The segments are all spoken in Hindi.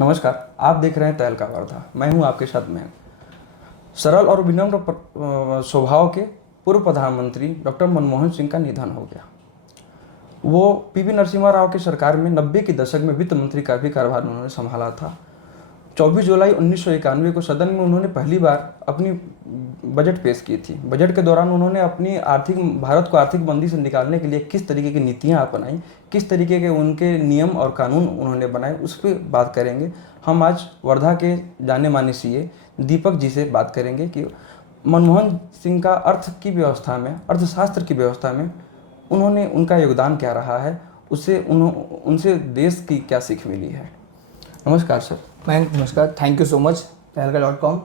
नमस्कार, आप देख रहे हैं तहलका वार्ता। मैं हूं आपके साथ में सरल और विनम्र स्वभाव के पूर्व प्रधानमंत्री डॉक्टर मनमोहन सिंह का निधन हो गया। वो पीवी नरसिम्हा राव की सरकार में 90 के दशक में वित्त मंत्री का भी कार्यभार उन्होंने संभाला था। 24 जुलाई 1991 को सदन में उन्होंने पहली बार अपनी बजट पेश की थी। बजट के दौरान उन्होंने अपनी भारत को आर्थिक मंदी से निकालने के लिए किस तरीके की नीतियां अपनाई, किस तरीके के उनके नियम और कानून उन्होंने बनाए, उस पर बात करेंगे। हम आज वर्धा के जाने माने सीए दीपक जी से बात करेंगे कि मनमोहन सिंह का अर्थशास्त्र की व्यवस्था में उन्होंने उनका योगदान क्या रहा है, उनसे देश की क्या सीख मिली है। नमस्कार सर। नमस्कार, थैंक यू सो मच तहलका.com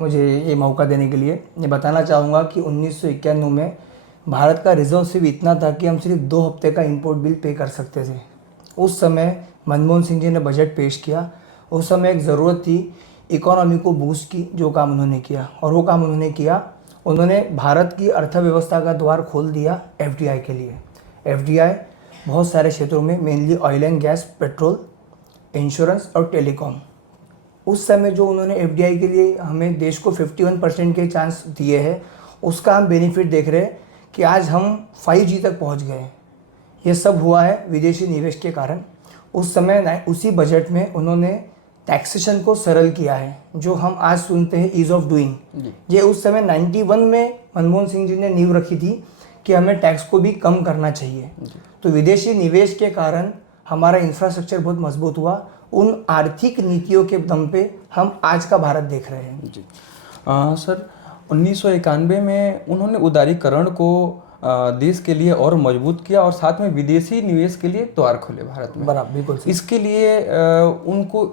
मुझे ये मौका देने के लिए। ये बताना चाहूँगा कि 1991 में भारत का रिजर्व सिर्फ इतना था कि हम सिर्फ 2 हफ्ते का इंपोर्ट बिल पे कर सकते थे। उस समय मनमोहन सिंह जी ने बजट पेश किया। उस समय एक ज़रूरत थी इकोनॉमी को बूस्ट की, जो काम उन्होंने किया, और वो काम उन्होंने किया। उन्होंने भारत की अर्थव्यवस्था का द्वार खोल दिया FDI के लिए। FDI बहुत सारे क्षेत्रों में, mainly oil and gas, petrol, insurance और टेलीकॉम। उस समय जो उन्होंने FDI के लिए हमें देश को 51% के चांस दिए हैं, उसका हम बेनिफिट देख रहे हैं कि आज हम 5G तक पहुंच गए। ये सब हुआ है विदेशी निवेश के कारण। उस समय उसी बजट में उन्होंने टैक्सेशन को सरल किया है, जो हम आज सुनते हैं ईज़ ऑफ डूइंग। ये उस समय 91 में मनमोहन सिंह जी ने नींव रखी थी कि हमें टैक्स को भी कम करना चाहिए। तो विदेशी निवेश के कारण हमारा इंफ्रास्ट्रक्चर बहुत मजबूत हुआ। उन आर्थिक नीतियों के दम पे हम आज का भारत देख रहे हैं। जी सर, 1991 में उन्होंने उदारीकरण को देश के लिए और मजबूत किया और साथ में विदेशी निवेश के लिए द्वार खोले भारत में। बराबर, बिल्कुल। इसके लिए उनको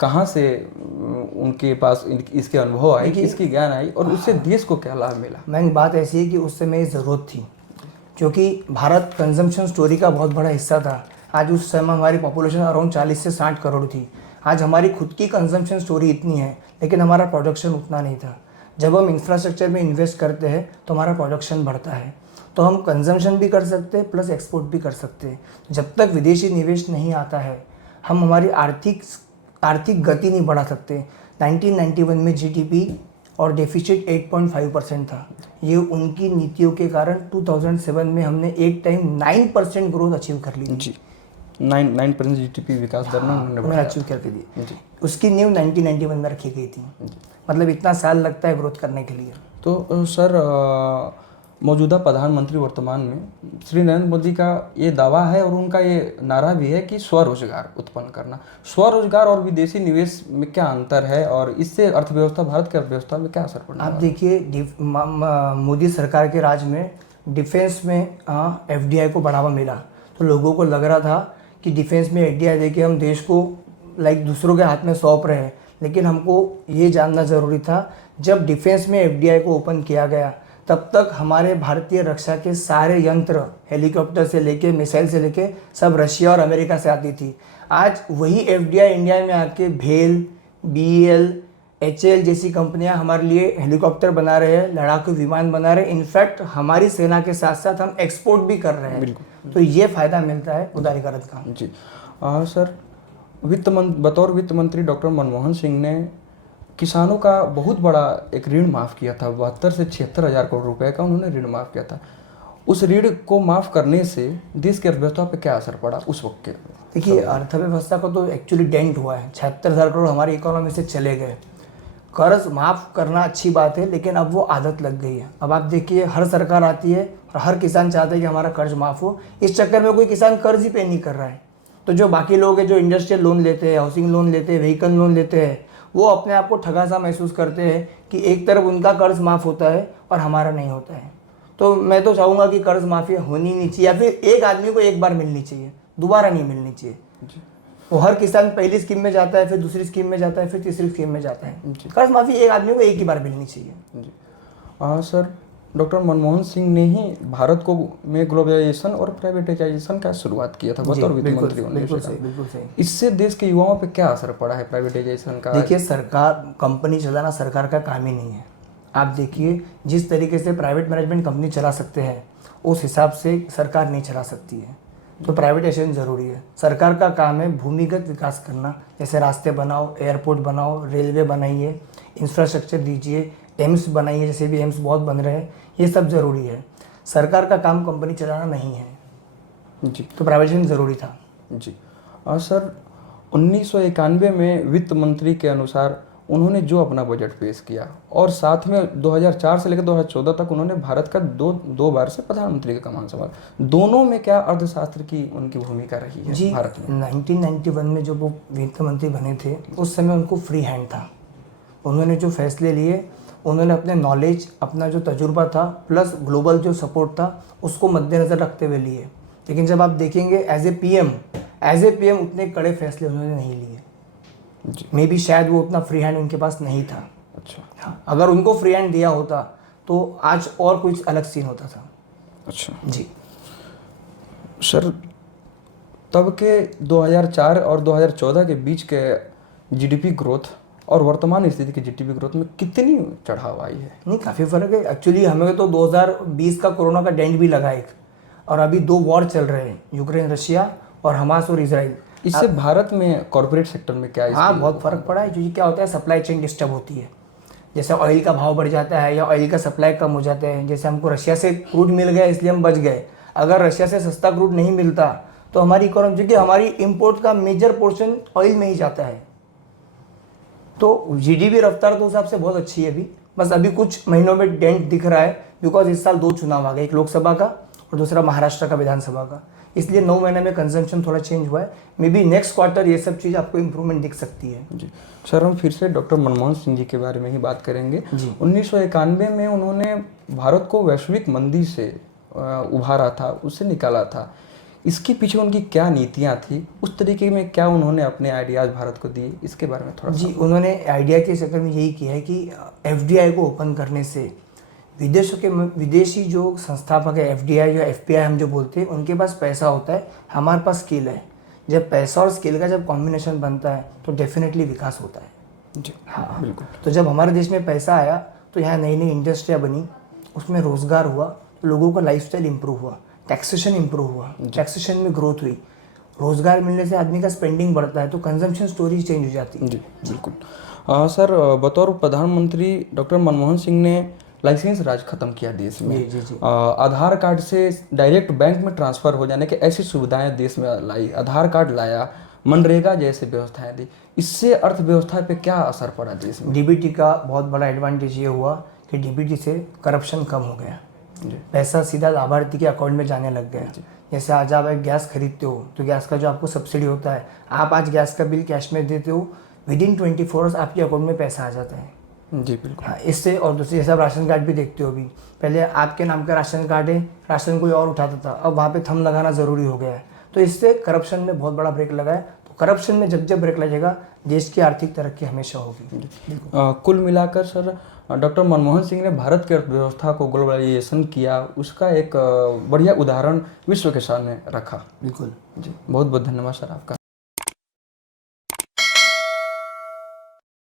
कहाँ से उनके पास इसके अनुभव आए, इसकी ज्ञान आई और उससे देश को क्या लाभ मिला? मैम, बात ऐसी है कि उस समय ज़रूरत थी, क्योंकि भारत कंजम्पशन स्टोरी का बहुत बड़ा हिस्सा था। आज उस समय हमारी पॉपुलेशन अराउंड 40 से 60 करोड़ थी। आज हमारी खुद की कंजम्पशन स्टोरी इतनी है, लेकिन हमारा प्रोडक्शन उतना नहीं था। जब हम इंफ्रास्ट्रक्चर में इन्वेस्ट करते हैं तो हमारा प्रोडक्शन बढ़ता है, तो हम कंजम्पशन भी कर सकते हैं प्लस एक्सपोर्ट भी कर सकते हैं। जब तक विदेशी निवेश नहीं आता है, हम हमारी आर्थिक गति नहीं बढ़ा सकते। 1991 में GDP और डेफिसिट 8.5% था। ये उनकी नीतियों के कारण 2007 में हमने एक टाइम 9% ग्रोथ अचीव कर ली थी। 9% GDP विकास दर में उन्होंने अचीव करके दी। उसकी नींव 1991 में रखी गई थी। मतलब इतना साल लगता है ग्रोथ करने के लिए। तो सर, मौजूदा प्रधानमंत्री वर्तमान में श्री नरेंद्र मोदी का ये दावा है और उनका ये नारा भी है कि स्वरोजगार उत्पन्न करना। स्वरोजगार और विदेशी निवेश में क्या अंतर है और इससे अर्थव्यवस्था, भारत की अर्थव्यवस्था में क्या असर पड़ेगा? आप देखिए, मोदी सरकार के राज में डिफेंस में FDI को बढ़ावा मिला, तो लोगों को लग रहा था कि डिफेंस में FDI देके हम देश को दूसरों के हाथ में सौंप रहे हैं। लेकिन हमको ये जानना ज़रूरी था, जब डिफेंस में FDI को ओपन किया गया, तब तक हमारे भारतीय रक्षा के सारे यंत्र, हेलीकॉप्टर से लेके मिसाइल से लेके, सब रशिया और अमेरिका से आती थी। आज वही FDI इंडिया में आके भेल, BEL, HAL जैसी कंपनियां हमारे लिए हेलीकॉप्टर बना रहे हैं, लड़ाकू विमान बना रहे हैं। इनफैक्ट हमारी सेना के साथ साथ हम एक्सपोर्ट भी कर रहे हैं। तो ये फ़ायदा मिलता है उदारीकरण का। जी सर, बतौर वित्त मंत्री डॉक्टर मनमोहन सिंह ने किसानों का बहुत बड़ा एक ऋण माफ़ किया था। 72 से 76 हज़ार करोड़ रुपए का उन्होंने ऋण माफ़ किया था। उस ऋण को माफ़ करने से देश की अर्थव्यवस्था पे क्या असर पड़ा उस वक्त के? देखिए, अर्थव्यवस्था को तो एक्चुअली डेंट हुआ है। 76,000 करोड़ हमारी इकोनॉमी से चले गए। कर्ज माफ़ करना अच्छी बात है, लेकिन अब वो आदत लग गई है। अब आप देखिए, हर सरकार आती है और हर किसान चाहता है कि हमारा कर्ज माफ़ हो। इस चक्कर में कोई किसान कर्ज ही पे नहीं कर रहा है। तो जो बाकी लोग हैं, जो इंडस्ट्रियल लोन लेते हैं, हाउसिंग लोन लेते हैं, व्हीकल लोन लेते हैं, वो अपने आप को ठगा सा महसूस करते हैं कि एक तरफ उनका कर्ज माफ़ होता है और हमारा नहीं होता है। तो मैं तो चाहूँगा कि कर्ज माफ़ी होनी नहीं चाहिए, या फिर एक आदमी को एक बार मिलनी चाहिए, दोबारा नहीं मिलनी चाहिए। वो हर किसान पहली स्कीम में जाता है, फिर दूसरी स्कीम में जाता है, फिर तीसरी स्कीम में जाता है। कर्ज माफ़ी एक आदमी को एक ही बार मिलनी चाहिए। सर, डॉक्टर मनमोहन सिंह ने ही भारत को में ग्लोबलाइजेशन और प्राइवेटाइजेशन का शुरुआत किया था बतौर वित्त मंत्री। बिल्कुल सही। इससे देश के युवाओं पे क्या असर पड़ा है प्राइवेटाइजेशन का? देखिए, सरकार कंपनी चलाना सरकार का काम ही नहीं है। आप देखिए, जिस तरीके से प्राइवेट मैनेजमेंट कंपनी चला सकते हैं, उस हिसाब से सरकार नहीं चला सकती है। तो प्राइवेटाइजेशन ज़रूरी है। सरकार का काम है भूमिगत विकास करना, जैसे रास्ते बनाओ, एयरपोर्ट बनाओ, रेलवे बनाइए, इंफ्रास्ट्रक्चर दीजिए, एम्स बनाइए, जैसे भी एम्स बहुत बन रहे हैं, ये सब ज़रूरी है। सरकार का काम कंपनी चलाना नहीं है जी तो प्राइवेटाइजेशन ज़रूरी था। जी। सर 1991 में वित्त मंत्री के अनुसार उन्होंने जो अपना बजट पेश किया और साथ में 2004 से लेकर 2014 तक उन्होंने भारत का दो बार से प्रधानमंत्री का कमान संभाला। दोनों में क्या अर्थशास्त्र की उनकी भूमिका रही है जी भारत में? 1991 में जब वो वित्त मंत्री बने थे उस समय उनको फ्री हैंड था। उन्होंने जो फैसले लिए, उन्होंने अपने नॉलेज, अपना जो तजुर्बा था प्लस ग्लोबल जो सपोर्ट था उसको मद्देनज़र रखते हुए लिए। लेकिन जब आप देखेंगे एज ए पीएम उतने कड़े फैसले उन्होंने नहीं लिए। जी मे बी शायद वो उतना फ्री हैंड उनके पास नहीं था। अच्छा हाँ, अगर उनको फ्री हैंड दिया होता तो आज और कुछ अलग सीन होता था। अच्छा। जी सर तब के 2004 और 2014 के बीच के जीडीपी ग्रोथ और वर्तमान स्थिति की जीडीपी ग्रोथ में कितनी चढ़ाव आई है? नहीं, काफ़ी फ़र्क है। एक्चुअली हमें तो 2020 का कोरोना का डेंट भी लगा एक, और अभी 2 वॉर चल रहे हैं, यूक्रेन रशिया और हमास और इसराइल। इससे भारत में कॉर्पोरेट सेक्टर में क्या हाँ, बहुत फ़र्क पड़ा है, क्योंकि क्या होता है, सप्लाई चेन डिस्टर्ब होती है। जैसे ऑयल का भाव बढ़ जाता है या ऑयल का सप्लाई कम हो जाता है। जैसे हमको रशिया से क्रूड मिल गया इसलिए हम बच गए। अगर रशिया से सस्ता क्रूड नहीं मिलता तो हमारी इकोनॉमी, क्योंकि हमारी इम्पोर्ट का मेजर पोर्शन ऑयल में ही जाता है, तो जीडीपी रफ्तार तो उस हिसाब से बहुत अच्छी है अभी। बस अभी कुछ महीनों में डेंट दिख रहा है, बिकॉज इस साल 2 चुनाव आ गए, एक लोकसभा का और दूसरा महाराष्ट्र का विधानसभा का, इसलिए 9 महीने में कंजम्पशन थोड़ा चेंज हुआ है। मे बी नेक्स्ट क्वार्टर ये सब चीज़ आपको इम्प्रूवमेंट दिख सकती है। जी सर, हम फिर से डॉक्टर मनमोहन सिंह जी के बारे में ही बात करेंगे। 1991 में उन्होंने भारत को वैश्विक मंदी से उभारा था, उससे निकाला था। इसके पीछे उनकी क्या नीतियाँ थी, उस तरीके में क्या उन्होंने अपने आइडियाज़ भारत को दिए, इसके बारे में थोड़ा जी, उन्होंने आइडिया के चक्कर में यही किया है कि एफडीआई को ओपन करने से विदेशी जो संस्थापक है, एफडीआई या एफपीआई हम जो बोलते हैं, उनके पास पैसा होता है, हमारे पास स्किल है। जब पैसा और स्किल का जब कॉम्बिनेशन बनता है तो डेफिनेटली विकास होता है। जी हाँ बिल्कुल। तो जब हमारे देश में पैसा आया तो यहाँ नई नई इंडस्ट्रियाँ बनी, उसमें रोज़गार हुआ, तो लोगों का लाइफस्टाइल इंप्रूव हुआ, टैक्सेशन इंप्रूव हुआ, टैक्सेशन में ग्रोथ हुई, रोज़गार मिलने से आदमी का स्पेंडिंग बढ़ता है, तो कंजम्पशन स्टोरी चेंज हो जाती है। जी बिल्कुल। सर बतौर प्रधानमंत्री डॉक्टर मनमोहन सिंह ने लाइसेंस राज खत्म किया देश में। जी। आधार कार्ड से डायरेक्ट बैंक में ट्रांसफ़र हो जाने की ऐसी सुविधाएं देश में लाई, आधार कार्ड लाया, मनरेगा जैसे व्यवस्थाएं दी। इससे अर्थव्यवस्था पे क्या असर पड़ा देश में? डीबीटी का बहुत बड़ा एडवांटेज ये हुआ कि डीबीटी से करप्शन कम हो गया, पैसा सीधा लाभार्थी के अकाउंट में जाने लग गया। जैसे आज आप एक गैस खरीदते हो तो गैस का जो आपको सब्सिडी होता है, आप आज गैस का बिल कैश में देते हो, विदिन 24 आवर्स आपके अकाउंट में पैसा आ जाता है। जी बिल्कुल। हाँ, इससे और दूसरी, जैसे आप राशन कार्ड भी देखते हो, भी पहले आपके नाम का राशन कार्ड है, राशन कोई और उठाता था, अब वहाँ पे थंब लगाना ज़रूरी हो गया है। तो इससे करप्शन में बहुत बड़ा ब्रेक लगा है। तो करप्शन में जब ब्रेक लगेगा, देश की आर्थिक तरक्की हमेशा होगी। कुल मिलाकर सर डॉक्टर मनमोहन सिंह ने भारत की अर्थव्यवस्था को ग्लोबलाइजेशन किया, उसका एक बढ़िया उदाहरण विश्व के सामने रखा। बिल्कुल। जी बहुत बहुत धन्यवाद सर आपका।